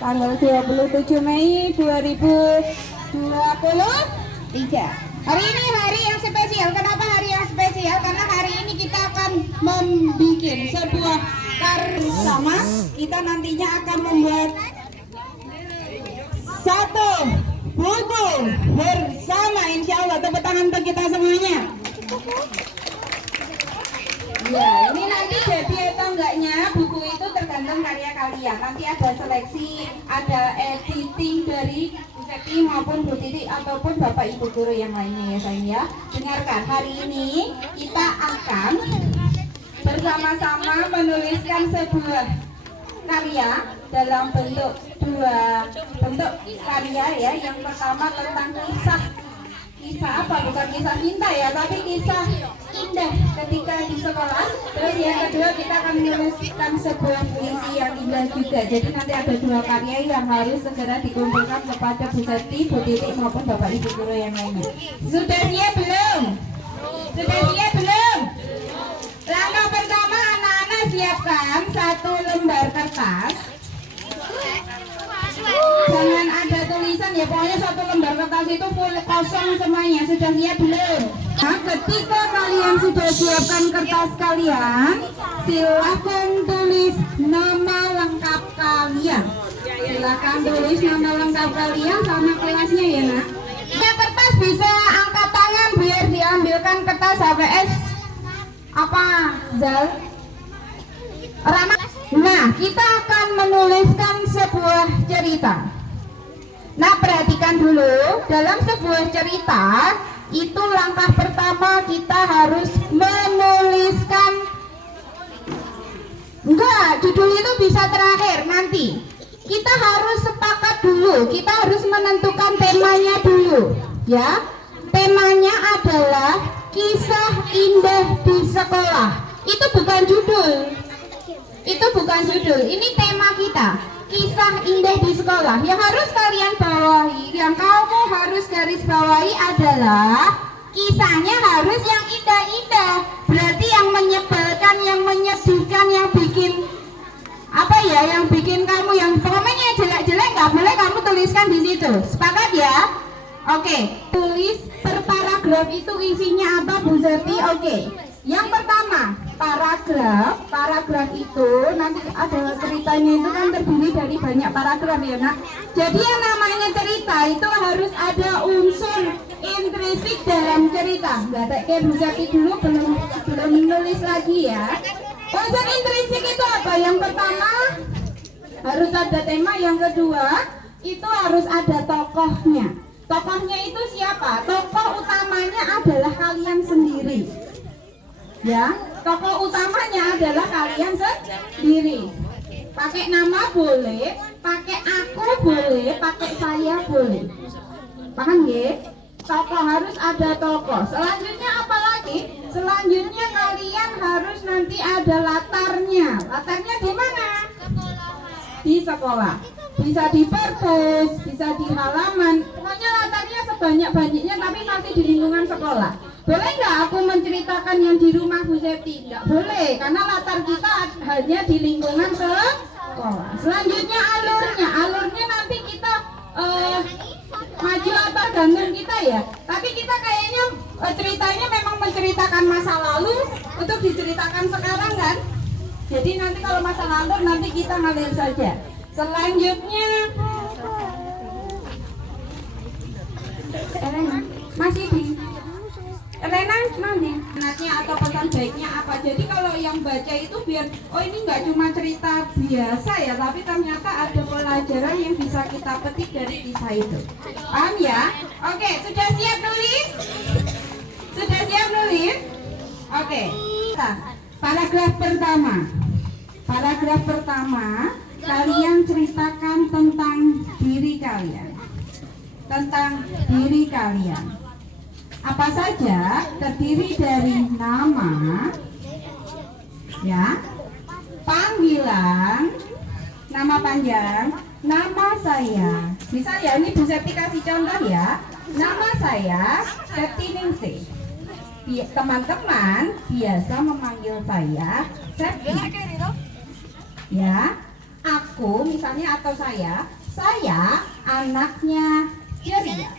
tanggal 27 Mei 2023. Hari ini hari yang spesial. Kenapa hari yang spesial? Karena hari ini kita akan membuat sebuah karya bersama. Kita nantinya akan membuat satu buku bersama, insya Allah. Tepuk tangan untuk kita semuanya. Ya, ini nanti jadi atau enggaknya buku itu tergantung karya kalian. Nanti ada seleksi, ada editing dari Bu Seti maupun Bu Titi ataupun Bapak Ibu guru yang lainnya ya sayang ya. Dengarkan, hari ini kita akan bersama-sama menuliskan sebuah karya dalam bentuk dua bentuk karya ya. Yang pertama tentang kisah apa, bukan kisah cinta ya, tapi kisah indah ketika di sekolah. Terus yang kedua kita akan menuliskan sebuah puisi yang indah juga. Jadi nanti ada dua karya yang harus segera dikumpulkan kepada Bu Seti, Bu Titi maupun Bapak Ibu guru yang lainnya. Sudah siap belum? Sudah siap belum? Langkah pertama, anak-anak siapkan satu lembar kertas. Jangan ada tulisan ya, pokoknya satu lembar kertas itu full kosong semuanya. Sudah siap belum? Nah, ketika kalian sudah siapkan kertas kalian, silahkan tulis nama lengkap kalian. Silahkan tulis nama lengkap kalian sama kelasnya ya nak. Ya, kertas bisa angkat tangan biar diambilkan kertas HVS. Apa Zal? Rama. Nah, kita akan menuliskan sebuah cerita. Nah, perhatikan dulu, dalam sebuah cerita itu langkah pertama kita harus menuliskan. Enggak, judul itu bisa terakhir nanti. Kita harus sepakat dulu, kita harus menentukan temanya dulu, ya. Temanya adalah kisah indah di sekolah. Itu bukan judul. Itu bukan judul, ini tema kita, kisah indah di sekolah. Yang harus kalian bawahi, yang kamu harus garis bawahi adalah kisahnya harus yang indah-indah. Berarti yang menyebalkan, yang menyedihkan, yang bikin apa ya, yang bikin kamu yang pokoknya jelek-jelek nggak boleh kamu tuliskan di situ. Sepakat ya? Oke, tulis per paragraf itu isinya apa Bu Seti? Oke. Yang pertama, paragraf itu nanti ada ceritanya, itu kan terdiri dari banyak paragraf ya nak. Jadi yang namanya cerita itu harus ada unsur intrinsik dalam cerita. Nggak kayak Bu Seti dulu belum menulis lagi ya. Unsur intrinsik itu apa? Yang pertama harus ada tema, yang kedua itu harus ada tokohnya. Tokohnya itu siapa? Tokoh utamanya adalah kalian sendiri. Ya, tokoh utamanya adalah kalian sendiri. Pakai nama boleh, pakai aku boleh, pakai saya boleh. Paham ya? Tokoh harus ada tokoh. Selanjutnya apa lagi? Selanjutnya kalian harus nanti ada latarnya. Latarnya di mana? Di sekolah. Bisa di perpus, bisa di halaman. Pokoknya latarnya sebanyak-banyaknya, tapi masih di lingkungan sekolah. Boleh nggak aku menceritakan yang di rumah Bu Seti? Nggak boleh, karena latar kita hanya di lingkungan sekolah. Selanjutnya alurnya nanti kita maju apa gantung kita ya. Tapi kita kayaknya ceritanya memang menceritakan masa lalu untuk diceritakan sekarang kan. Jadi nanti kalau masa lalu nanti kita ngalir saja. Selanjutnya masih di Elena nanti anaknya atau pesan baiknya apa. Jadi kalau yang baca itu biar oh ini nggak cuma cerita biasa ya, tapi ternyata ada pelajaran yang bisa kita petik dari kisah itu. Paham ya? Oke, sudah siap nulis? Sudah siap nulis? Oke. Nah, paragraf pertama kalian ceritakan tentang diri kalian. Tentang diri kalian. Apa saja? Terdiri dari nama, ya, panggilan, nama panjang, nama saya. Misal ya, ini Bu Seti kasih contoh ya. Nama saya Seti Ningsih. Teman-teman biasa memanggil saya Seti. Ya. Aku misalnya atau saya anaknya ceria.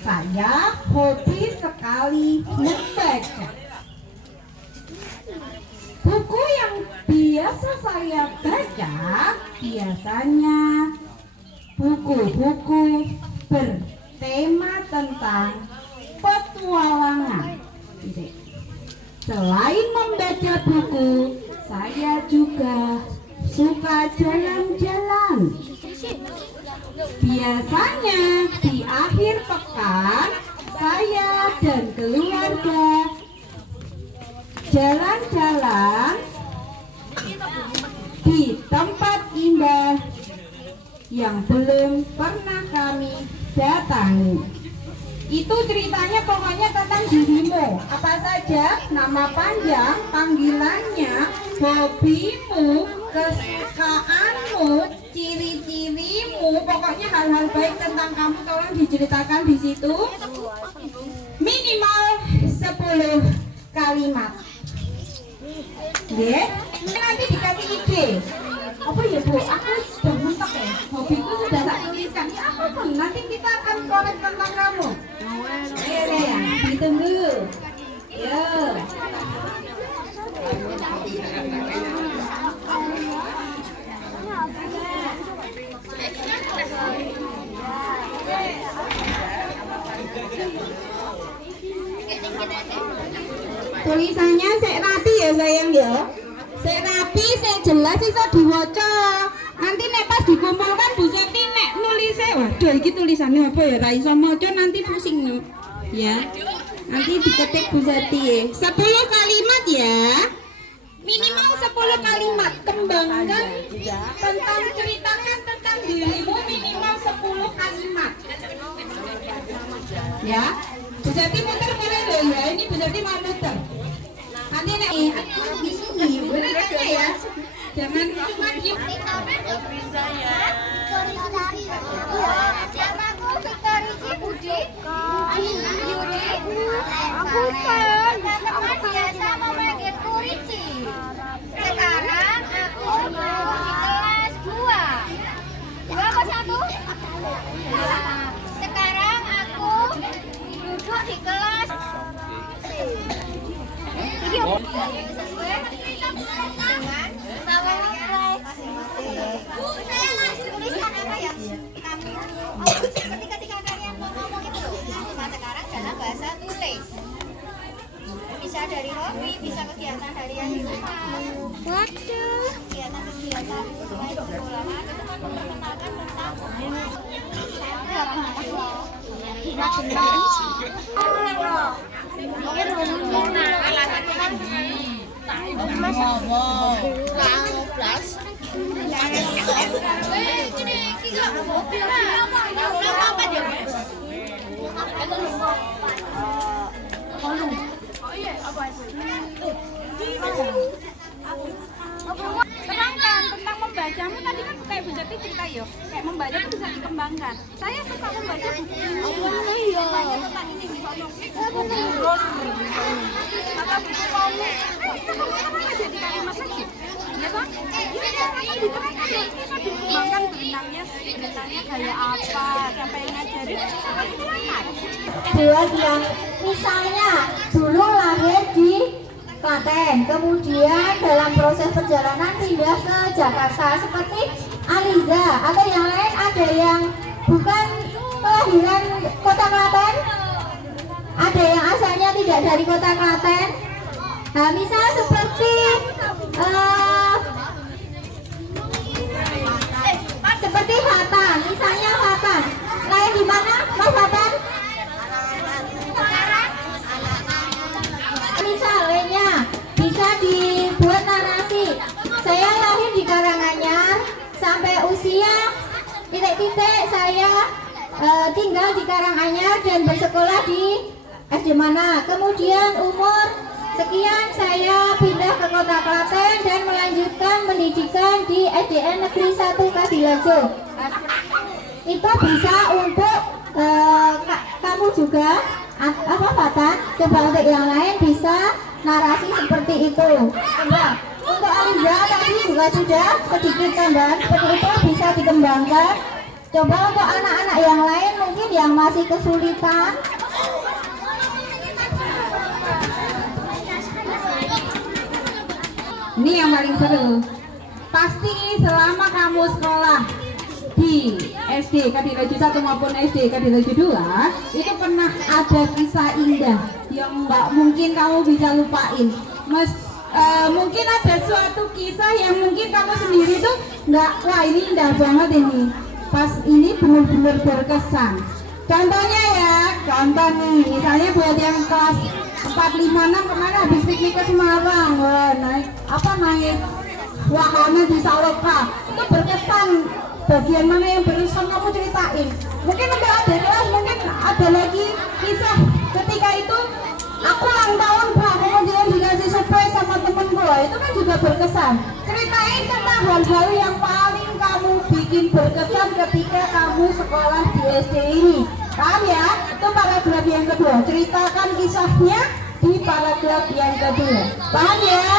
Saya hobi sekali membaca. Buku yang biasa saya baca biasanya buku-buku bertema tentang petualangan. Selain membaca buku, saya juga suka jalan-jalan. Biasanya di akhir pekan, saya dan keluarga jalan-jalan di tempat indah yang belum pernah kami datangi. Itu ceritanya pokoknya tentang dirimu. Apa saja nama panjang, panggilannya, hobimu, kesukaanmu, ciri-cirimu, pokoknya hal-hal baik tentang kamu tolong diceritakan di situ. Minimal 10 kalimat. Ya, nanti dikasih ide. Apa ya Bu? Aku sudah mentok ya. Hobiku sudah tak tuliskan. Ya apa? Nanti kita akan korek tentang kamu. Ya, ditunggu. Ya. Tulisannya sek rapi ya sayang ya. Sek rapi, sek jelas iso diwaca. Nanti nek pas dikumpulkan Bu Septi nek nulise, waduh iki tulisannya apa ya? Ra iso maca nanti pusing no. Ya. Nanti diketik Bu Septi ya. 10 kalimat ya. Minimal 10 kalimat. Kembangkan tentang ceritakan tentang dirimu minimal 10 kalimat. Ya. Bu Septi muter boleh loh ya. Ini Bu Septi mau muter. Nanti nek boleh aja ya. Jangan cuma diem. Bisa ya. Namaku Victoria Budi. Yudi. Aku teman-teman biasa memanggilku Rici. Sekarang aku duduk di kelas 2. 2 apa 1? Sekarang aku duduk di kelas. Bu, saya langsung tuliskan apa ya? Kami. Oh, seperti ketika kalian mau ngomong itu loh. Nah, sekarang dalam bahasa tulis. Bisa dari hobi, bisa kegiatan harian di rumah. Waduh. Kegiatan-kegiatan selain pergaulan itu kan memperkenalkan tentang terangkan tentang membacamu tadi kan kayak Bu Jati cerita ya, kayak membaca itu bisa dikembangkan. Saya suka membaca buku ini, tanya tentang ini bisa buku bros, atau buku komik. Itu kemana jadi kalimat lagi? Ya kan? Ini akan diterangkan ya, bisa dikembangkan tentangnya gaya apa, siapa yang ngajarin, akan diterangkan. Buat yang misalnya dulu lahir di Klaten, kemudian dalam proses perjalanan pindah ke Jakarta seperti Aliza, atau yang lain ada yang bukan kelahiran kota Klaten, ada yang asalnya tidak dari kota Klaten. Nah, misal seperti seperti Hatan, misalnya Hatan lahir di mana Mas Hatan? Misalnya bisa dibuat narasi, saya lahir di Karanganyar sampai usia titik-titik saya tinggal di Karanganyar dan bersekolah di SD mana, kemudian umur sekian saya pindah ke kota Klaten dan melanjutkan pendidikan di SDN Negeri 1 Kadilanjo. Itu bisa untuk kamu juga apa Fatan? Coba untuk yang lain bisa narasi seperti itu. Coba. untuk Alindra tadi juga sudah sedikit tambahan seperti itu bisa dikembangkan. Coba untuk anak-anak yang lain mungkin yang masih kesulitan. Ini yang paling seru. Pasti selama kamu sekolah di SD Kadirejo 1 maupun SD Kadirejo 2 itu pernah ada kisah indah yang nggak mungkin kamu bisa lupain. Mungkin ada suatu kisah yang mungkin kamu sendiri tuh nggak, wah ini indah banget ini. Pas ini benar-benar berkesan. Contohnya ya, contoh nih, misalnya buat yang kelas 4, 5, 6 kemarin habis piknik ke Semarang, wah, naik wahana di Saloka, itu berkesan. Bagian mana yang berkesan kamu ceritain. Mungkin untuk ada kelas, mungkin ada lagi kisah ketika itu aku ulang tahun Pak, kemudian dikasih surprise sama temen gue, itu kan juga berkesan. Ceritain tentang hal-hal yang paling kamu bikin berkesan ketika kamu sekolah di SD ini. Paham ya? Itu paragraf yang kedua. Ceritakan kisahnya di paragraf yang kedua. Paham ya?